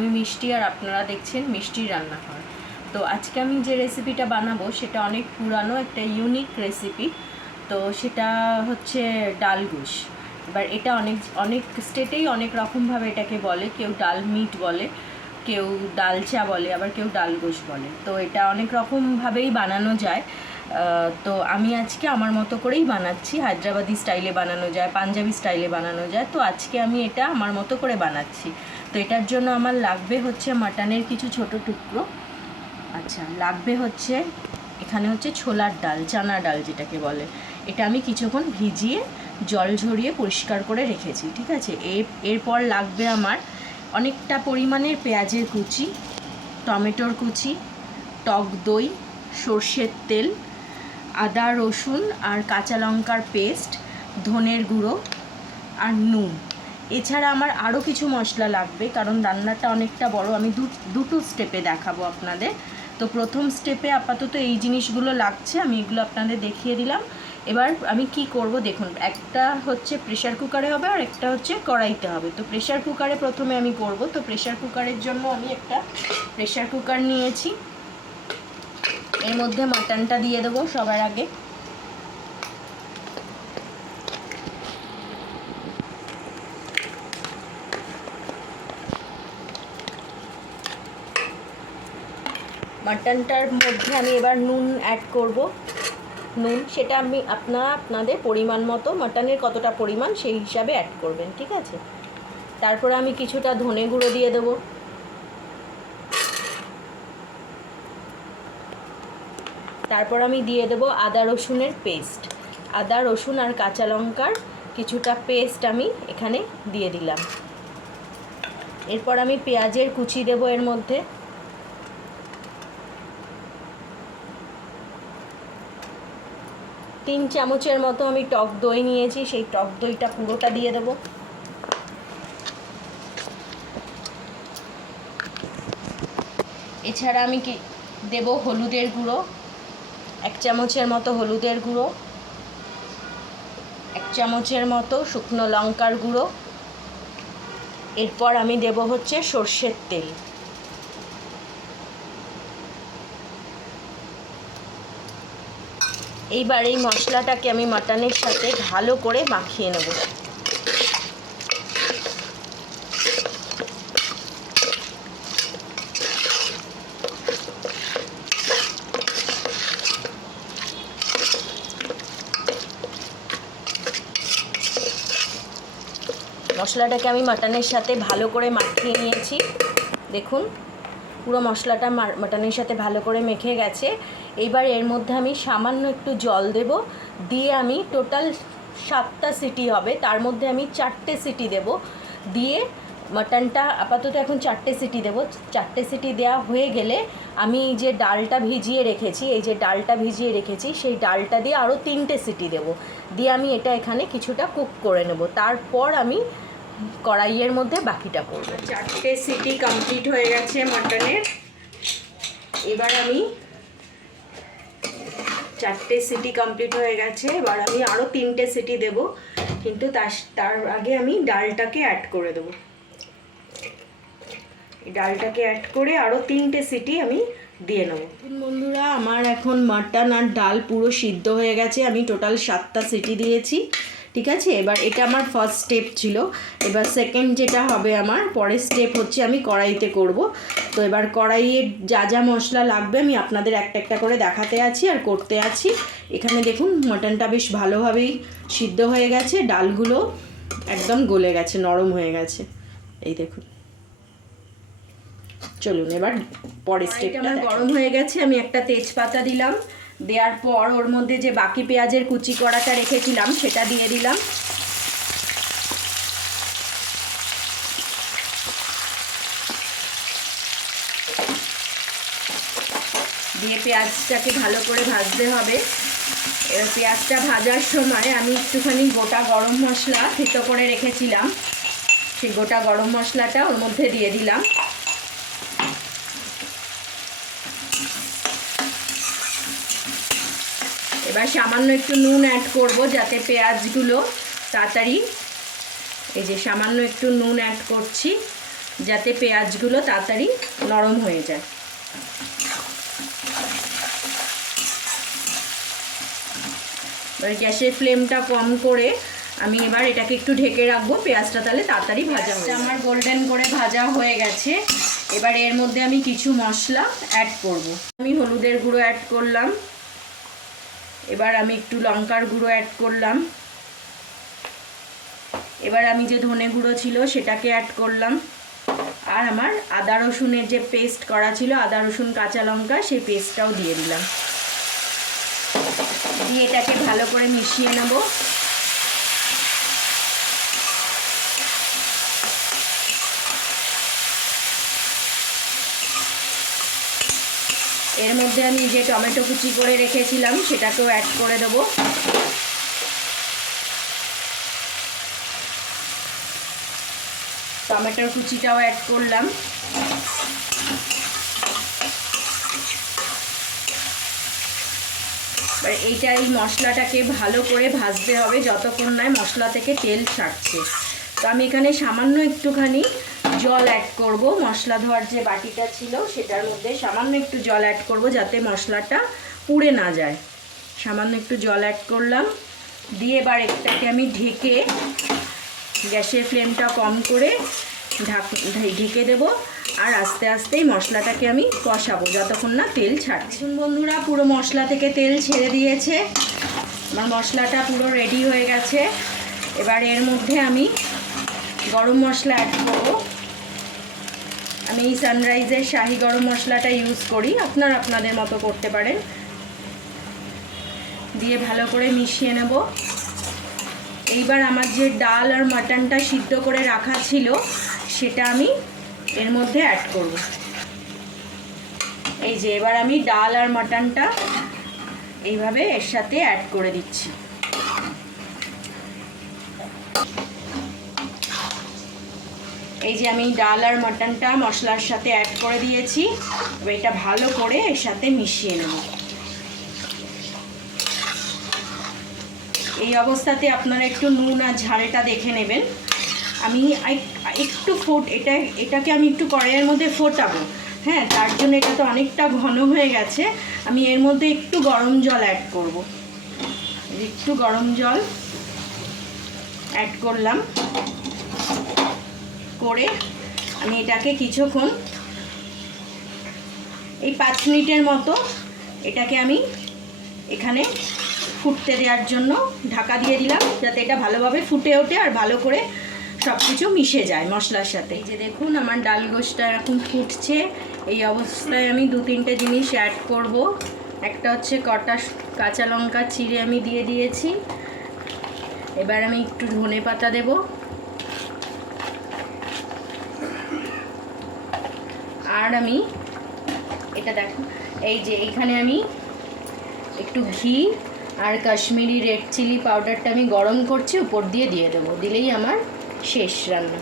আমি মিষ্টি আর আপনারা দেখছেন মিষ্টির রান্নাঘর। তো আজকে আমি যে রেসিপিটা বানাবো সেটা অনেক পুরানো একটা ইউনিক রেসিপি। তো সেটা হচ্ছে ডালগুশ। এবার এটা অনেক অনেক স্টেটেই অনেক রকমভাবে এটাকে বলে, কেউ ডাল মিট বলে, কেউ ডালচা বলে, আবার কেউ ডালগোশ বলে। তো এটা অনেক রকমভাবেই বানানো যায়। তো আমি আজকে আমার মতো করেই বানাচ্ছি। হায়দ্রাবাদি স্টাইলে বানানো যায়, পাঞ্জাবি স্টাইলে বানানো যায়। তো আজকে আমি এটা আমার মতো করে বানাচ্ছি। তো এটার জন্য আমার লাগবে হচ্ছে মাটনের কিছু ছোট টুকরো। আচ্ছা, লাগবে হচ্ছে এখানে হচ্ছে ছোলার ডাল, চানা ডাল যেটাকে বলে। এটা আমি কিছুক্ষণ ভিজিয়ে জল ঝরিয়ে পরিষ্কার করে রেখেছি, ঠিক আছে। এরপর লাগবে আমার অনেকটা পরিমাণের পেঁয়াজের কুচি, টমেটোর কুচি, টক দই, সর্ষের তেল, আদা রসুন আর কাঁচা লঙ্কার পেস্ট, ধনের গুঁড়ো আর নুন। এছাড়া আমার আরও কিছু মশলা লাগবে, কারণ রান্নাটা অনেকটা বড়, আমি দুটো স্টেপে দেখাবো আপনাদের। তো প্রথম স্টেপে আপাতত এই জিনিসগুলো লাগছে, আমি এগুলো আপনাদের দেখিয়ে দিলাম। এবার আমি কি করব দেখুন, একটা হচ্ছে প্রেশার কুকারে হবে আর একটা হচ্ছে কড়াইতে হবে। তো প্রেশার কুকারে প্রথমে আমি করব। তো প্রেশার কুকারের জন্য আমি একটা প্রেশার কুকার নিয়েছি। এর মধ্যে মাটনটা দিয়ে দেবো সবার আগে। মাটনটার মধ্যে আমি এবার নুন অ্যাড করব। নুন সেটা আমি আপনাদের পরিমাণ মতো, মাটনের কতটা পরিমাণ সেই হিসাবে অ্যাড করবেন, ঠিক আছে। তারপর আমি কিছুটা ধনে গুঁড়ো দিয়ে দেবো। তারপর আমি দিয়ে দেবো আদা রসুনের পেস্ট। আদা রসুন আর কাঁচা লঙ্কার কিছুটা পেস্ট আমি এখানে দিয়ে দিলাম। এরপর আমি পেঁয়াজের কুচি দেবো এর মধ্যে। তিন চামচের মতো আমি টক দই নিয়েছি, সেই টক দইটা পুরোটা দিয়ে দেবো। এছাড়া আমি কি দেব হলুদের গুঁড়ো, 1 চামচের মতো হলুদের গুঁড়ো, 1 চামচের মতো শুকনো লঙ্কার গুঁড়ো। এরপর আমি দেব হচ্ছে সর্ষের তেল। এইবার এই মশলাটাকে আমি মাটনের সাথে ভালো করে মাখিয়ে নেব। মশলাটাকে আমি মাটনের সাথে ভালো করে মাখিয়ে নিয়েছি। দেখুন পুরো মশলাটা মাটনের সাথে ভালো করে মেখে গেছে। এইবার এর মধ্যে আমি সামান্য একটু জল দেব, দিয়ে আমি টোটাল 7টা সিটি হবে, তার মধ্যে আমি 4টে সিটি দেব। দিয়ে মাটনটা আপাতত এখন 4টে সিটি দেব। 4টে সিটি দেওয়া হয়ে গেলে আমি যে ডালটা ভিজিয়ে রেখেছি, এই যে ডালটা ভিজিয়ে রেখেছি, সেই ডালটা দিয়ে আরও 3টে সিটি দেব। দিয়ে আমি এটা এখানে কিছুটা কুক করে নেব। তারপর আমি কড়াইয়ের মধ্যে বাকিটা করব। 4টে সিটি কমপ্লিট হয়ে গেছে মাটনের। এবার আমি 4টে সিটি কমপ্লিট হয়ে গেছে, এবার আমি আরও 3টে সিটি দেব, কিন্তু তার আগে আমি ডালটাকে অ্যাড করে দেব। এই ডালটাকে অ্যাড করে আরও 3টে সিটি আমি দিয়ে নেব। বন্ধুরা, আমার এখন মাটন আর ডাল পুরো সিদ্ধ হয়ে গেছে। আমি টোটাল 7টা সিটি দিয়েছি, ঠিক আছে। এবার এটা আমার ফার্স্ট স্টেপ ছিল। এবার সেকেন্ড যেটা হবে আমার পরের স্টেপ হচ্ছে আমি কড়াইতে করব। তো এবার কড়াইয়ে যা যা মশলা লাগবে আমি আপনাদের একটা একটা করে দেখাতে আছি আর করতে আছি। এখানে দেখুন মাটনটা বেশ ভালোভাবেই সিদ্ধ হয়ে গেছে, ডালগুলো একদম গলে গেছে, নরম হয়ে গেছে, এই দেখুন। চলুন এবার পরের স্টেপটা। আমার গরম হয়ে গেছে, আমি একটা তেজপাতা দিলাম। দেওয়ার পর ওর মধ্যে যে বাকি পেঁয়াজের কুচি করাটা রেখেছিলাম সেটা দিয়ে দিলাম। দিয়ে পেঁয়াজটাকে ভালো করে ভাজতে হবে। এবার পেঁয়াজটা ভাজার সময় আমি একটুখানি গোটা গরম মশলা থেতো করে রেখেছিলাম, সেই গোটা গরম মশলাটা ওর মধ্যে দিয়ে দিলাম। এবার সামান্য একটু নুন অ্যাড করব যাতে পেঁয়াজগুলো তাড়াতাড়ি, এই যে সামান্য একটু নুন অ্যাড করছি যাতে পেঁয়াজগুলো তাড়াতাড়ি নরম হয়ে যায়। এবার গ্যাসের ফ্লেমটা কম করে আমি এবার এটাকে একটু ঢেকে রাখবো, পেঁয়াজটা তাহলে তাড়াতাড়ি ভাজা হয়ে যাবে। আমার গোল্ডেন করে ভাজা হয়ে গেছে। এবার এর মধ্যে আমি কিছু মশলা অ্যাড করব। আমি হলুদের গুঁড়ো অ্যাড করলাম, এবার আমি একটু লঙ্কার গুঁড়ো অ্যাড করলাম, এবার আমি যে ধনে গুঁড়ো ছিল সেটাকে অ্যাড করলাম, আর আমার আদা রসুনের যে পেস্ট করা ছিল, আদা রসুন কাঁচা লঙ্কা, সেই পেস্টটাও দিয়ে দিলাম। দিয়ে এটাকে ভালো করে মিশিয়ে নেব। এর মধ্যে আমি যে টমেটো কুচি করে রেখেছিলাম সেটাকেও অ্যাড করে দেব। টমেটোর কুচিটাও অ্যাড করলাম। এবার এই মশলাটাকে ভালো করে ভাজতে হবে যতক্ষণ না মশলা থেকে তেল ছাড়ছে। তো আমি এখানে সামান্য একটুখানি জল অ্যাড করব। মশলা ধোয়ার যে বাটিটা ছিল সেটার মধ্যে সামান্য একটু জল অ্যাড করব যাতে মশলাটা পুড়ে না যায়। সামান্য একটু জল অ্যাড করলাম, দিয়ে এবার এটাকে আমি ঢেকে গ্যাসের ফ্লেমটা কম করে ঢেকে দেব। আর আস্তে আস্তে মশলাটাকে আমি কষাবো যতক্ষণ না তেল ছাড়ছে। বন্ধুরা, পুরো মশলা থেকে তেল ছেড়ে দিয়েছে, আমার মশলাটা পুরো রেডি হয়ে গেছে। এবার এর মধ্যে আমি গরম মশলা অ্যাড করব। আমি এই সানরাইজের শাহি গরম মশলাটা ইউজ করি, আপনারা আপনাদের মতো করতে পারেন। দিয়ে ভালো করে মিশিয়ে নেব। এইবার আমার যে ডাল আর মাটনটা সিদ্ধ করে রাখা ছিল সেটা আমি এর মধ্যে অ্যাড করব। এই যে এবার আমি ডাল আর মাটনটা এইভাবে এর সাথে অ্যাড করে দিচ্ছি। এই যে আমি ডাল আর মাটনটা মশলার সাথে অ্যাড করে দিয়েছি। এবার এটা ভালো করে এর সাথে মিশিয়ে নেব। এই অবস্থাতে আপনারা একটু নুন আর ঝালটা দেখে নেবেন। আমি একটু এটাকে আমি একটু কড়াইয়ের মধ্যে ফোটাবো, হ্যাঁ, তার জন্য এটা তো অনেকটা ঘন হয়ে গেছে। আমি এর মধ্যে একটু গরম জল অ্যাড করব। একটু গরম জল অ্যাড করলাম, করে আমি এটাকে কিছুক্ষণ এই 5 মিনিটের মতো এটাকে আমি এখানে ফুটতে দেওয়ার জন্য ঢাকা দিয়ে দিলাম, যাতে এটা ভালোভাবে ফুটে ওঠে আর ভালো করে সব কিছু মিশে যায় মশলার সাথে। এই যে দেখুন আমার ডাল গোশটা এখন ফুটছে। এই অবস্থায় আমি 2-3টে জিনিস অ্যাড করব। একটা হচ্ছে কটা কাঁচা লঙ্কা চিড়ে আমি দিয়ে দিয়েছি। এবার আমি একটু ধনে পাতা দেব, আর আমি এটা দেখো এই যে এইখানে আমি একটু ঘি আর কাশ্মীরি রেড চিলি পাউডারটা আমি গরম করছি, উপর দিয়ে দেবো, দিলেই আমার শেষ রান্না।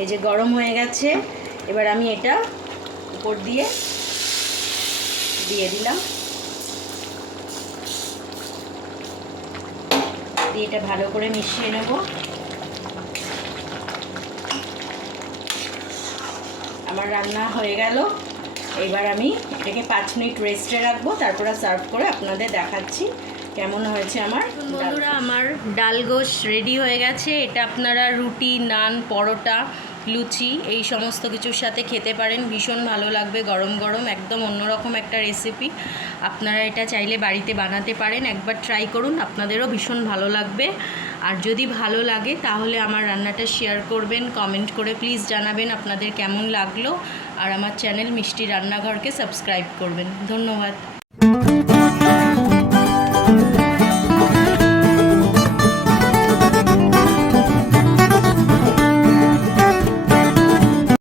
এই যে গরম হয়ে গেছে, এবার আমি এটা উপর দিয়ে দিলাম, দিয়ে এটা ভালো করে মিশিয়ে নেব। আমার রান্না হয়ে গেল। এবার আমি এটাকে 5 মিনিট রেস্টে রাখবো, তারপরে সার্ভ করে আপনাদের দেখাচ্ছি কেমন হয়েছে আমার। বন্ধুরা, আমার ডাল গোশ রেডি হয়ে গেছে। এটা আপনারা রুটি, নান, পরোটা, লুচি এই সমস্ত কিছুর সাথে খেতে পারেন, ভীষণ ভালো লাগবে গরম গরম। একদম অন্যরকম একটা রেসিপি, আপনারা এটা চাইলে বাড়িতে বানাতে পারেন, একবার ট্রাই করুন, আপনাদেরও ভীষণ ভালো লাগবে। আর যদি ভালো লাগে তাহলে আমার রান্নাটা শেয়ার করবেন, কমেন্ট করে প্লিজ জানাবেন আপনাদের কেমন লাগলো। আর আমার চ্যানেল মিষ্টি রান্নাঘরকে সাবস্ক্রাইব করবেন। ধন্যবাদ।